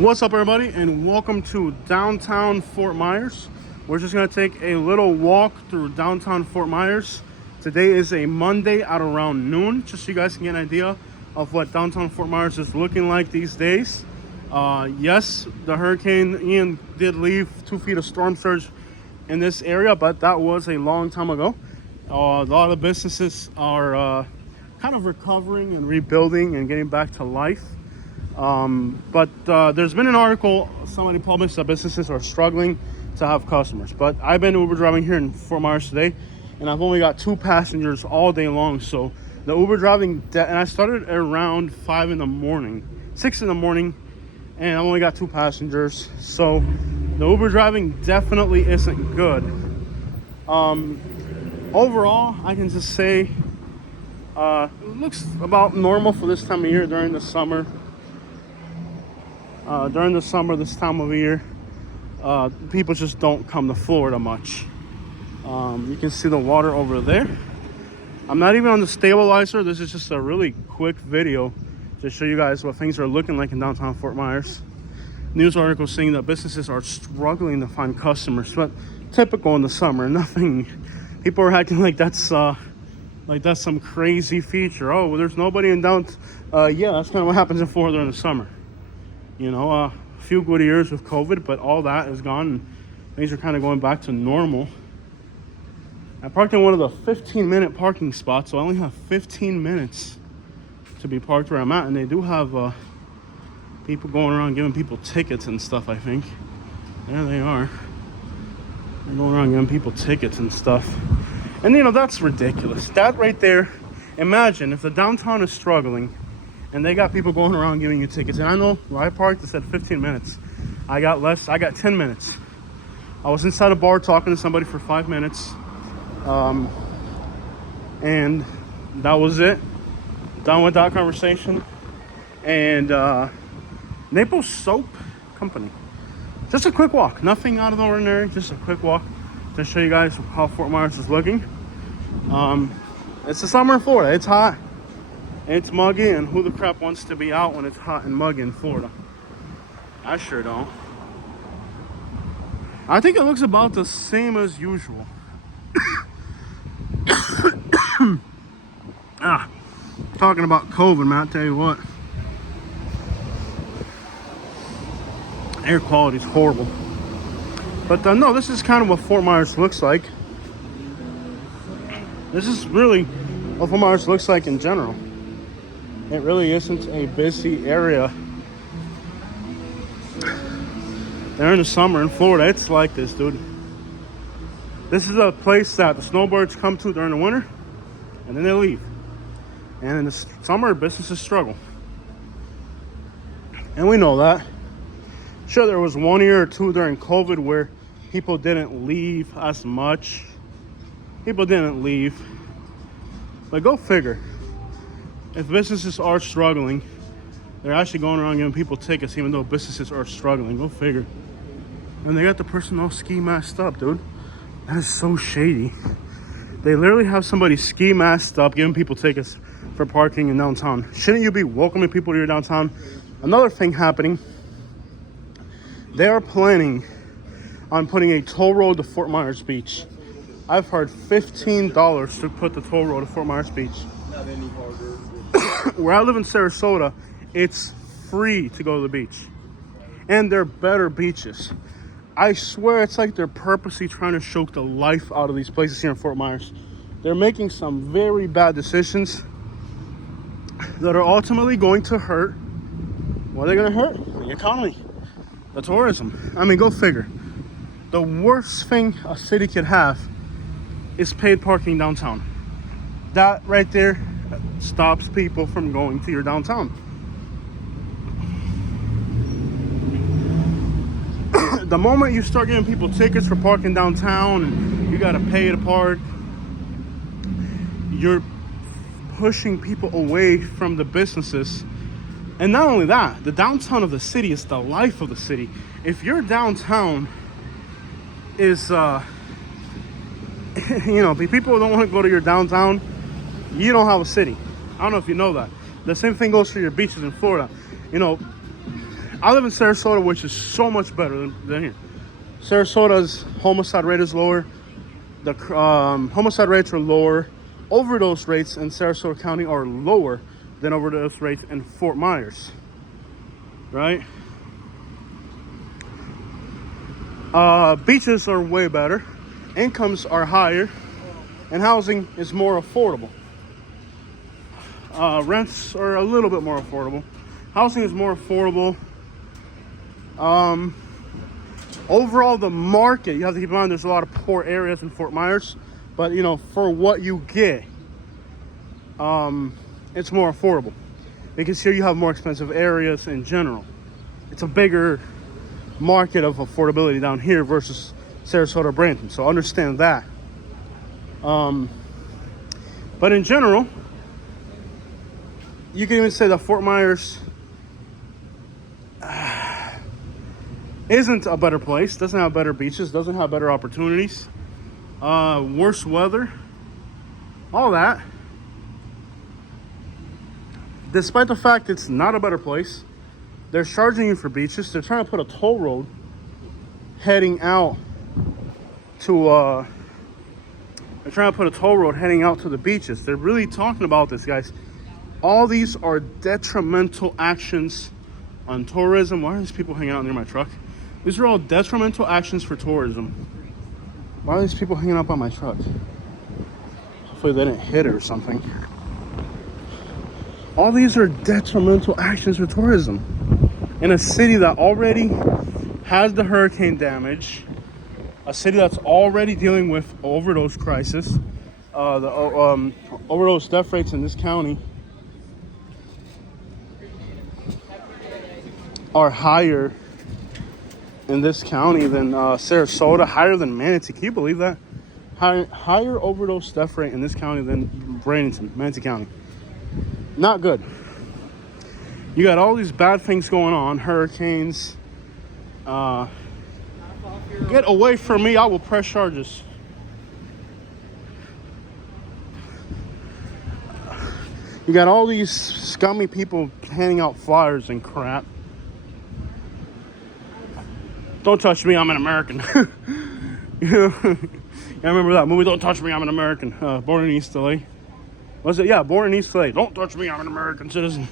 What's up, everybody, and welcome to downtown Fort Myers. We're just going to take a little walk through downtown Fort Myers. Today is a Monday at around noon, just so you guys can get an idea of what downtown Fort Myers is looking like these days. Yes, the Hurricane Ian did leave 2 feet of storm surge in this area, but that was a long time ago. A lot of businesses are kind of recovering and rebuilding and getting back to life. But there's been an article somebody published that businesses are struggling to have customers. But I've been Uber driving here in Fort Myers today, and I've only got 2 passengers all day long. So the Uber driving, and I started around 6 in the morning, and I've only got 2 passengers. So the Uber driving definitely isn't good. Overall, I can just say it looks about normal for this time of year during the summer. This time of year, people just don't come to Florida much. You can see the water over there. I'm not even on the stabilizer. This is just a really quick video to show you guys what things are looking like in downtown Fort Myers. News article saying that businesses are struggling to find customers, but typical in the summer. Nothing. People are acting like that's some crazy feature. Oh, well, there's nobody in downtown. Yeah, that's kind of what happens in Florida in the summer. You know, a few good years with COVID, but all that is gone and things are kind of going back to normal. I parked in one of the 15-minute parking spots, so I only have 15 minutes to be parked where I'm at, and they do have people going around giving people tickets and stuff, I think. There they are. They're going around giving people tickets and stuff. And, you know, that's ridiculous. That right there, imagine if the downtown is struggling and they got people going around giving you tickets. And I know where I parked, it said 15 minutes. I got 10 minutes. I was inside a bar talking to somebody for 5 minutes. And that was it. Done with that conversation. And Naples Soap Company. Just a quick walk. Nothing out of the ordinary. Just a quick walk to show you guys how Fort Myers is looking. It's the summer in Florida. It's hot. It's muggy, and who the crap wants to be out when it's hot and muggy in Florida? I sure don't. I think it looks about the same as usual. Talking about COVID, man, I tell you what. Air quality is horrible. But no, this is kind of what Fort Myers looks like. This is really what Fort Myers looks like in general. It really isn't a busy area. During the summer in Florida, it's like this, dude. This is a place that the snowbirds come to during the winter, and then they leave. And in the summer, businesses struggle. And we know that. Sure, there was 1 year or 2 during COVID where people didn't leave as much. People didn't leave. But go figure. If businesses are struggling, they're actually going around giving people tickets even though businesses are struggling. Go figure. And they got the person all ski masked up, dude. That is so shady. They literally have somebody ski masked up giving people tickets for parking in downtown. Shouldn't you be welcoming people to your downtown? Another thing happening, they are planning on putting a toll road to Fort Myers Beach. I've heard $15 to put the toll road to Fort Myers Beach. Not any harder. Where I live in Sarasota, it's free to go to the beach. And they're better beaches. I swear it's like they're purposely trying to choke the life out of these places here in Fort Myers. They're making some very bad decisions that are ultimately going to hurt. What are they going to hurt? The economy. The tourism. I mean, go figure. The worst thing a city could have is paid parking downtown. That right there stops people from going to your downtown. The moment you start giving people tickets for parking downtown and you gotta pay to park, you're pushing people away from the businesses. And not only that, the downtown of the city is the life of the city. If your downtown is you know, people don't want to go to your downtown, you don't have a city. I don't know if you know that. The same thing goes for your beaches in Florida. You know, I live in Sarasota, which is so much better than here. Sarasota's homicide rate is lower. The homicide rates are lower. Overdose rates in Sarasota County are lower than overdose rates in Fort Myers, right? Beaches are way better. Incomes are higher. And housing is more affordable. Rents are a little bit more affordable. Housing is more affordable. Overall, the market, you have to keep in mind there's a lot of poor areas in Fort Myers, but you know, for what you get, it's more affordable. Because here you have more expensive areas in general. It's a bigger market of affordability down here versus Sarasota or Bradenton, so understand that. But in general, you can even say that Fort Myers isn't a better place, doesn't have better beaches, doesn't have better opportunities, worse weather, all that. Despite the fact it's not a better place, they're charging you for beaches. They're trying to put a toll road heading out to the beaches. They're really talking about this, guys. All these are detrimental actions on tourism. Why are these people hanging out near my truck? These are all detrimental actions for tourism. Why are these people hanging out by my truck? Hopefully they didn't hit it or something. All these are detrimental actions for tourism in a city that already has the hurricane damage, a city that's already dealing with overdose crisis. The overdose death rates in this county are higher in this county than Sarasota, higher than Manatee. Can you believe that? Higher overdose death rate in this county than Bradenton, Manatee County. Not good. You got all these bad things going on, hurricanes. Get away from me, I will press charges. You got all these scummy people handing out flyers and crap. Don't touch me, I'm an American. I remember that movie, Don't Touch Me, I'm an American. Born in East LA. Was it? Yeah, Born in East LA. Don't touch me, I'm an American citizen.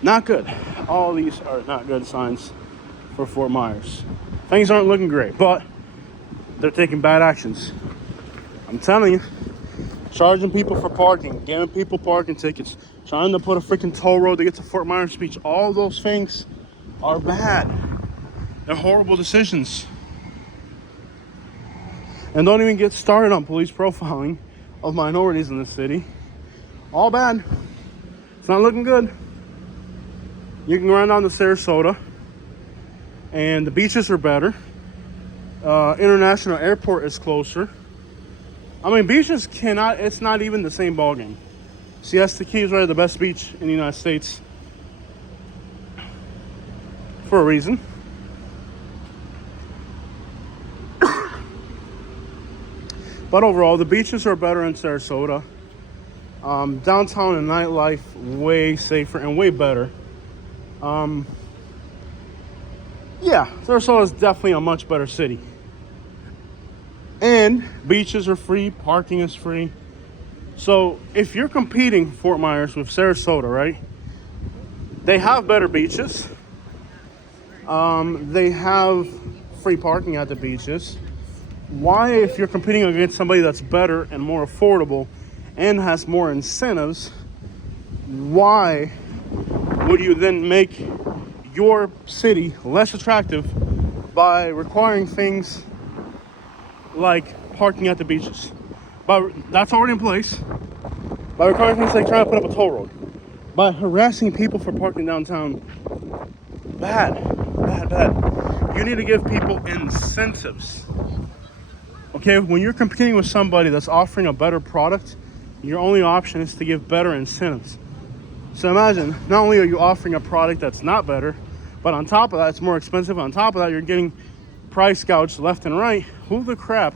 Not good. All these are not good signs for Fort Myers. Things aren't looking great, but they're taking bad actions. I'm telling you. Charging people for parking, giving people parking tickets, trying to put a freaking toll road to get to Fort Myers Beach. All those things are bad. They're horrible decisions. And don't even get started on police profiling of minorities in the city. All bad. It's not looking good. You can run down to Sarasota, and the beaches are better. International Airport is closer. I mean, beaches cannot, it's not even the same ballgame. Siesta Key is right, the best beach in the United States. For a reason. But overall, the beaches are better in Sarasota. Downtown and nightlife, way safer and way better. Yeah, Sarasota is definitely a much better city. And beaches are free, parking is free. So if you're competing Fort Myers with Sarasota, right? They have better beaches. They have free parking at the beaches. Why, if you're competing against somebody that's better and more affordable and has more incentives, why would you then make your city less attractive by requiring things like parking at the beaches? But that's already in place. By requiring things like trying to put up a toll road, by harassing people for parking downtown. Bad. You need to give people incentives. Okay, when you're competing with somebody that's offering a better product, your only option is to give better incentives. So imagine, not only are you offering a product that's not better, but on top of that, it's more expensive. On top of that, you're getting price gouged left and right. Who the crap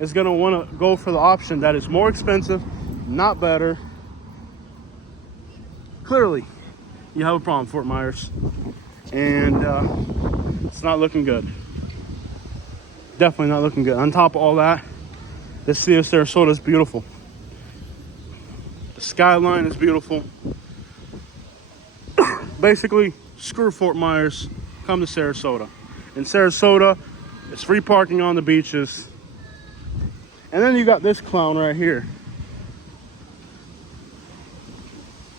is going to want to go for the option that is more expensive, not better. Clearly, you have a problem, Fort Myers, and it's not looking good. Definitely not looking good. On top of all that, the city of Sarasota is beautiful. The skyline is beautiful. Basically, screw Fort Myers, come to Sarasota. In Sarasota, it's free parking on the beaches. And then you got this clown right here.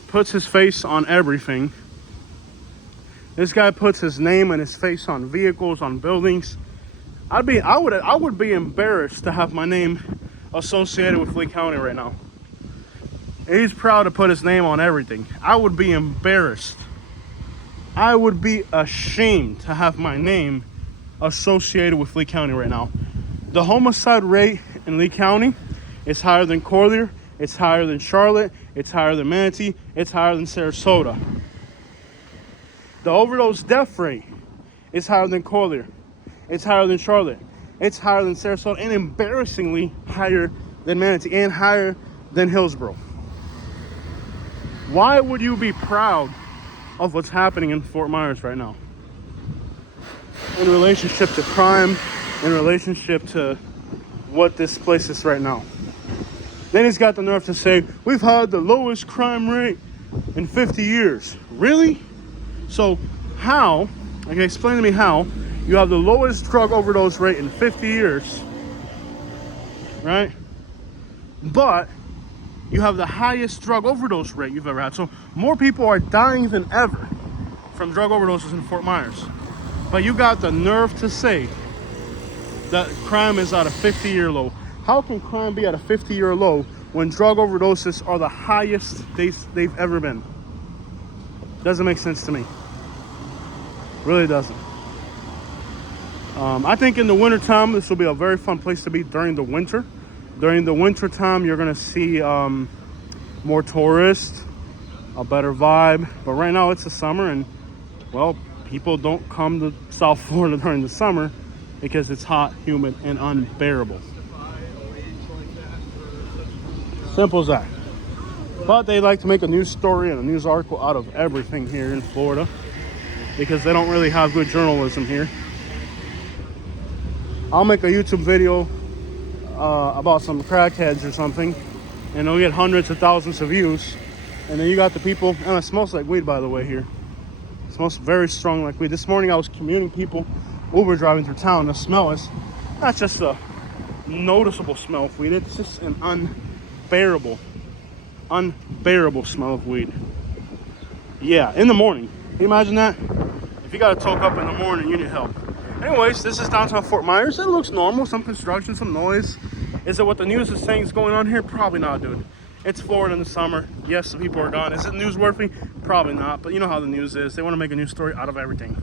Puts his face on everything. This guy puts his name and his face on vehicles, on buildings. I would be embarrassed to have my name associated with Lee County right now. He's proud to put his name on everything. I would be embarrassed. I would be ashamed to have my name associated with Lee County right now. The homicide rate in Lee County is higher than Collier, it's higher than Charlotte, it's higher than Manatee, it's higher than Sarasota. The overdose death rate is higher than Collier, it's higher than Charlotte, it's higher than Sarasota, and embarrassingly higher than Manatee and higher than Hillsborough. Why would you be proud of what's happening in Fort Myers right now? In relationship to crime, in relationship to what this place is right now. Then he's got the nerve to say, we've had the lowest crime rate in 50 years. Really? So how, okay, explain to me how you have the lowest drug overdose rate in 50 years, right? But you have the highest drug overdose rate you've ever had. So more people are dying than ever from drug overdoses in Fort Myers. But you got the nerve to say that crime is at a 50-year low. How can crime be at a 50-year low when drug overdoses are the highest they've ever been? Doesn't make sense to me. Really doesn't. I think in the wintertime, this will be a very fun place to be during the winter. During the winter time, you're gonna see more tourists, a better vibe. But right now it's the summer, and well, people don't come to South Florida during the summer because it's hot, humid, and unbearable. Simple as that. But they like to make a news story and a news article out of everything here in Florida because they don't really have good journalism here. I'll make a YouTube video about some crackheads or something, and they'll get hundreds of thousands of views. And then you got the people, and it smells like weed, by the way, here. It smells very strong like weed. This morning I was commuting people, Uber driving through town. The smell is not just a noticeable smell of weed, it's just an unbearable smell of weed. Yeah, in the morning. Can you imagine that? If you gotta toke up in the morning, you need help. Anyways, this is downtown Fort Myers. It looks normal, some construction, some noise. Is it what the news is saying is going on here? Probably not, dude. It's Florida in the summer. Yes, some people are gone. Is it newsworthy? Probably not, but you know how the news is. They want to make a news story out of everything.